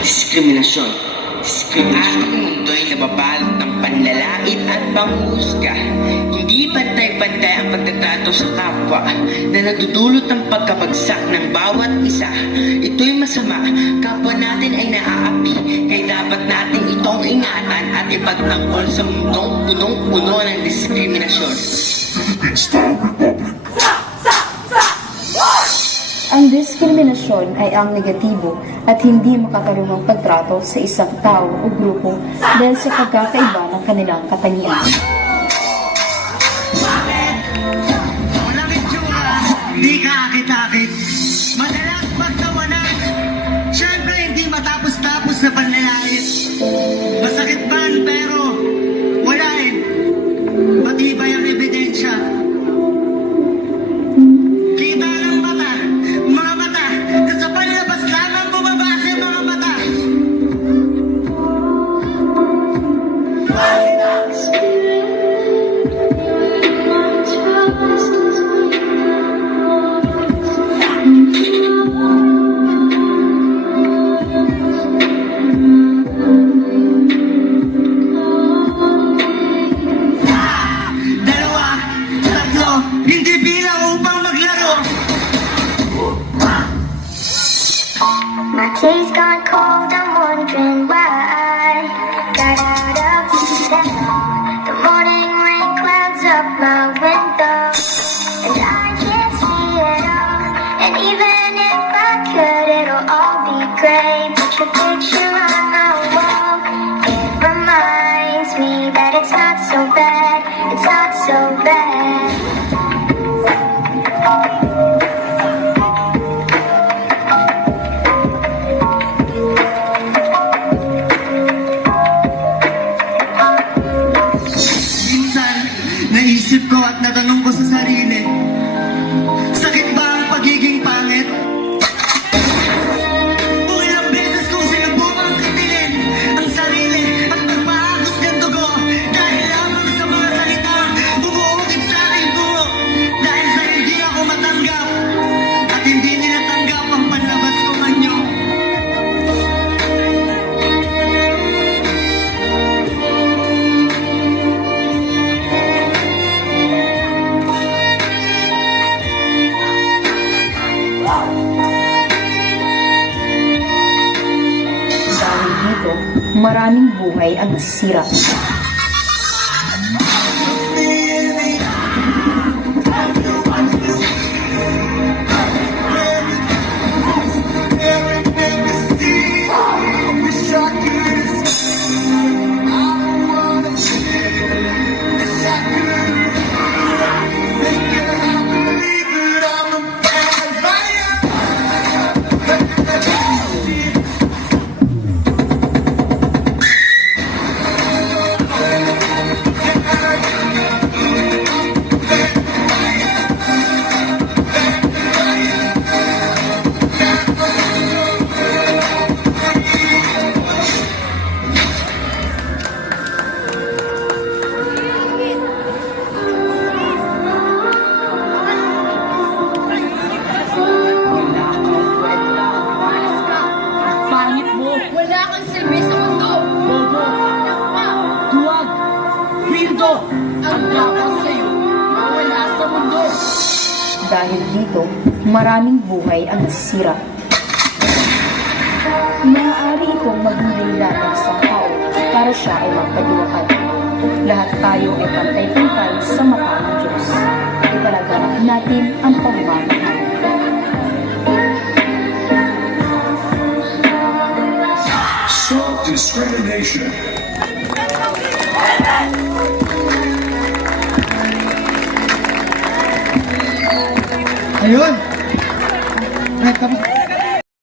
Diskriminasyon. Ang ating mundo'y nababalot ng panlalait at panghusga. Hindi pantay-pantay ang pagtatrato sa kapwa na nagdudulot ng pagkabagsak ng bawat isa. Ito'y masama. Kapwa natin ay naaapi. Kaya dapat natin itong ingatan at ipagtanggol sa mundong punong-puno ng diskriminasyon. Ang diskriminasyon ay ang negatibo at hindi makatarungang pagtrato sa isang tao o grupo dahil sa pagkakaiba ng kanilang katangian. Walang itsura, di ka akit-akit. Madalas pagtawanan, syempre hindi matapos-tapos na panlalait. Masakit man pero wala eh. Matibay ang ebidensya. Kita ng mata, mga mata, na sa panlabas lamang bumabase mga mata. Dalawa, tatlo, hindi bilang upang maglaro. My tea's gone cold, I'm wondering why. Got out of bed, the morning rain clouds up my window, and I can't see it all. And even if I could, it'll all be great. Put your picture on the wall, it reminds me that it's not so bad, it's not so bad. Minsan, naisip ko at natanong ko sa sarili, sakit ba ang pagiging pangit? Kung ilang beses kong sinubukang kitilin ang sarili at nagpaagos ng dugo dahil lamang sa mga salita bumuukit sa aking buho dahil sa hindi ako matanggap at hindi ninatanggap ang panlabas kong anyo. Dahil dito, maraming buhay ang nasisira. Pangit mo! Wala kang silbi sa mundo! Bobo! Duwag! Weirdo! Ang dapat sa'yo, mawala sa mundo! Dahil dito, maraming buhay ang nasisira. Maaari itong maging dahilan ng isang tao para siya ay magpadiwakan. Lahat tayo ay pantay-pantay sa mata ng Diyos. Ipalaganap natin ang pagmamahal. Stop discrimination. Ayun! Tapos